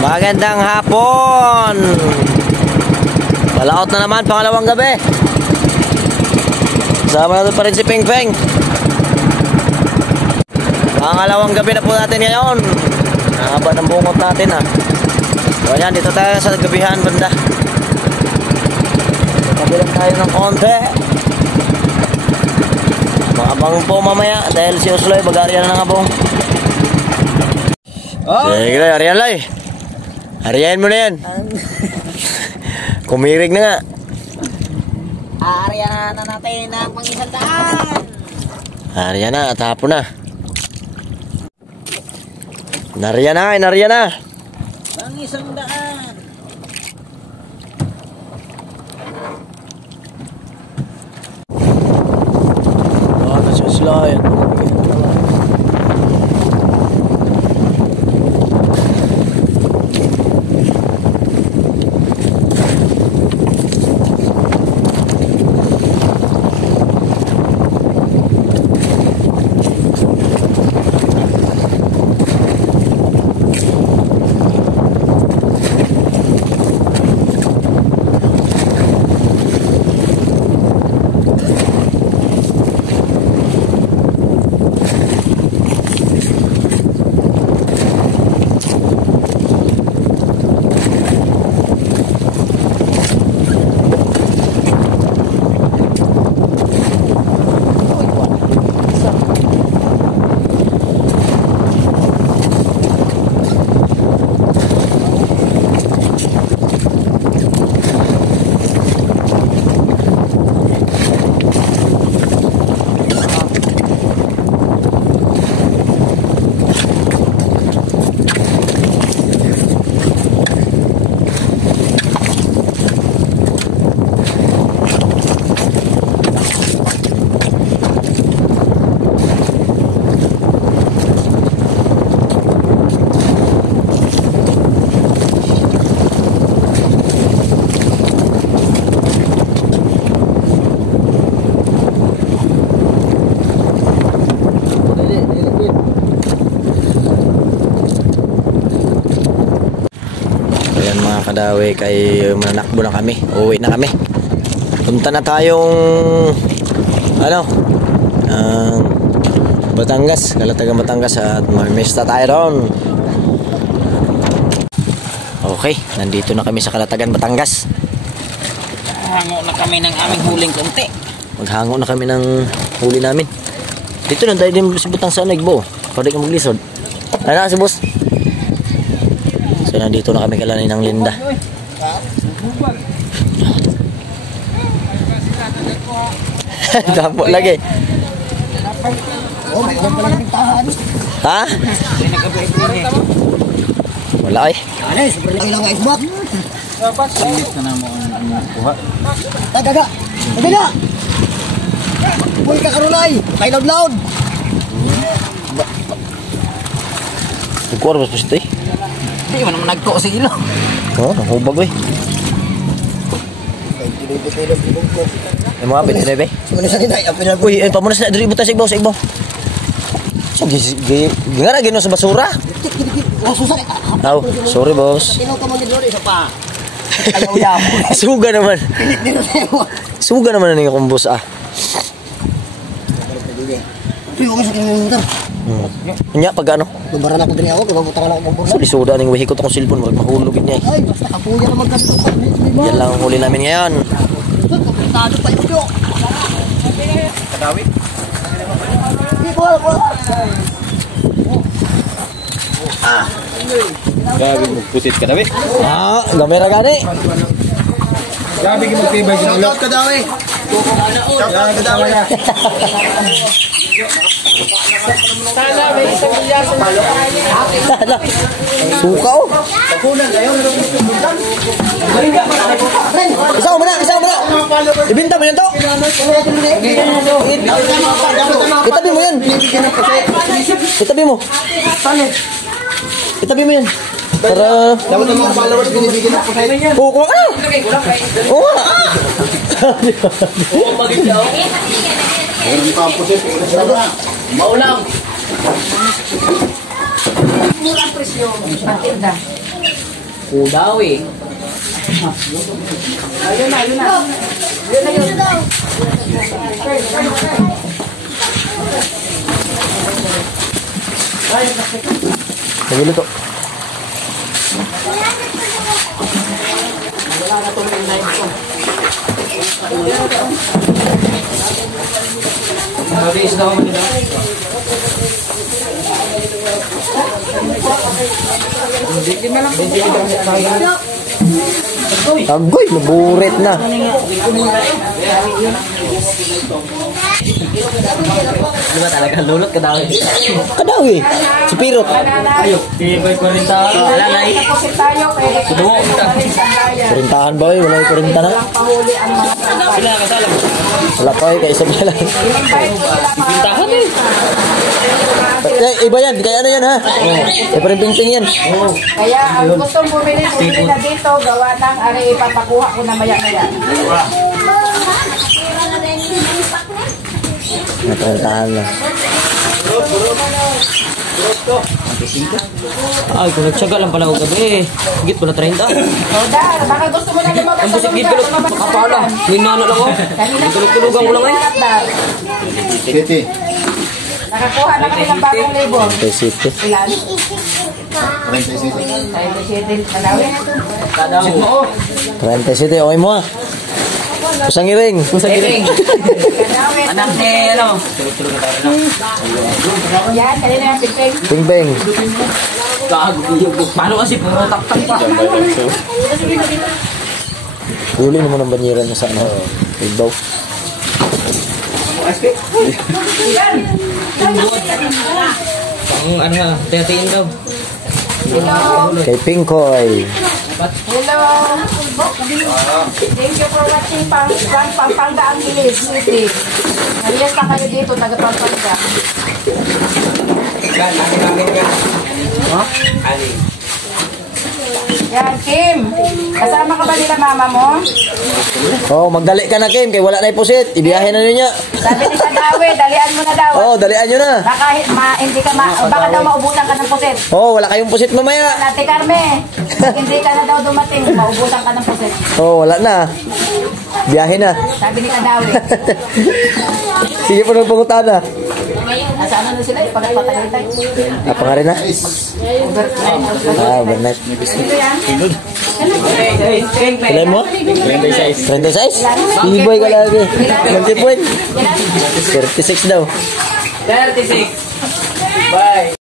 Magandang hapon. Palaot na naman, pangalawang gabi. Sama natin pa rin si Peng Peng. Pangalawang gabi na po natin ngayon. Haba ng bungot natin ha. So yan, dito tayo sa gabihan banda. Tabi lang tayo ng konti. Maabang po mamaya dahil si Osloy mag-ariyan na ng abong. Sige lang, ariyan lang. Ariyan mo na yan. Kumirig na nga. Ariyan na natin ang pang-isang daan. Ariyan na, at hapon na. Nariyan na. Pang-isang daan. Ano siya sila yan? Kadawi kay manakbo na kami, uwi na kami. Punta na tayong Batangas, Kalatagan Batangas at mamista tayo doon. Okay, nandito na kami sa Kalatagan Batangas. Hango na kami ng aming huling konti. Maghango na kami ng huli namin. Dito na tayo din si Butang sa Nagbo. Pwede ka maglisod. Ano si boss? So nandito na kami kalanay ng Linda. Dapo lagi. Oh, may ilan palang pintahan. Ha? Wala eh. Ano, sobrang laki lang ang isbak. Salit na naman ang kuha. Tagaga! Puy ka karunay! Kay loud! Nagkuha ba ito eh? Hindi mo naman nagto sa ilo. Oo, nahubag eh. Ay mga apit, tinay ba? Uy, pamunas na, dito ibutan sa ibaw. So, gingara gino sa basura. Oh, sorry boss. Suga naman. Suga naman na yung boss ah. Nya pag ano? Lubaran ako din ako, kung butang lang ako. So lisuda ning wahikot akong cellphone, wag mahulog niya. Ay, basta kapuya na magkasto. Yan lang ang huli namin ngayon. Kapitado pa ito. Kadawi? Di ko. Gabi mo pusit kadawi. Gamera gani. Gabi mo magtibay sa ulo. Kadawi. Kadawi. Suka oh. Isa mo na. Ibinta mo yan to. Itabi mo yan. Itabi mo yan. Para dapat ang mga followers binibigyan ako sa inyo. kuha ka. Oo. Oo, magiging. Hindi pa pusit. Maulang. Murang presyo. Patinda. Kudawi. Ayun na. Ayun na yun. Nagulo to. Wala na itong live ko. Mabilis daw mo nila. Hindi na lang. Agoy, naburit na. Di ba talaga? Lulot ka daw eh. Kadawi. Si Pirot. Ayo. Tibay 40. Wala na eh. Tapos tayo, kaya Kudumo. Kurintahan ba eh? Wala yung kurinta na. pahuli ang mga tao. Sila kasala. Wala pa eh, kaisa ba lang. Pintahan eh. Iba yan, kaya ano yan ha? Eh, parang ping-ping yan. Kaya ang gustong bumili na dito, gawa ng ari ipapakuha ko na maya-maya. Nakurintahan na. Ay, kung nagtsaga lang pala ako gabi eh. Higit pala 30. Roda, baka gusto mo na lumabas Ang busik dito. Kapala. Minana lang ako. Tulog-tulugan ko lang eh. City. Nakakuha na kami ng bagong label. City. Ilan? 37. Tayo ba siya din? Kalawin. Kadawin mo. 37, okay mo ah. Kusang iring. Iring. Kalawin. Anak ni ano. Tulog-tulog na tayo na. Yan, kanina yung pipig. Ping-ping. Gago. Paano kasi puro tak-tak pa. Huli naman ang banyera niya sa ano. Ibaw. Ilan? Pang ano nga. Tayatiin daw. Hello. Kay Pinkoy. Hello. Thank you for watching Pampanga ang Hilis. Alias na kayo dito, taga Pampanga. Yan, Kim. Kasama ka ba nila mama mo? Oh, magdali ka na Kim, kay wala na ipusit. Ibiyahin na niya. Sabi ni Kadawe, dalian mo na daw. Oh, dalian nyo na. Baka, hindi ka baka daw maubusan ka ng pusit. Oh, wala kayong pusit mamaya. Ate Carme, pag hindi ka na daw dumating, maubusan ka ng pusit. Oh, wala na. Biyahe na. Sabi ni Kadawe. Sige po nagpangutan na. Nasaan na sila? Pagpatay tayo. Apa nga rin na? Ah, overnight. Ito yan. Kailan mo? 36. 36? Iboy ka lagi. Multipoint. 36 daw. 36. Bye.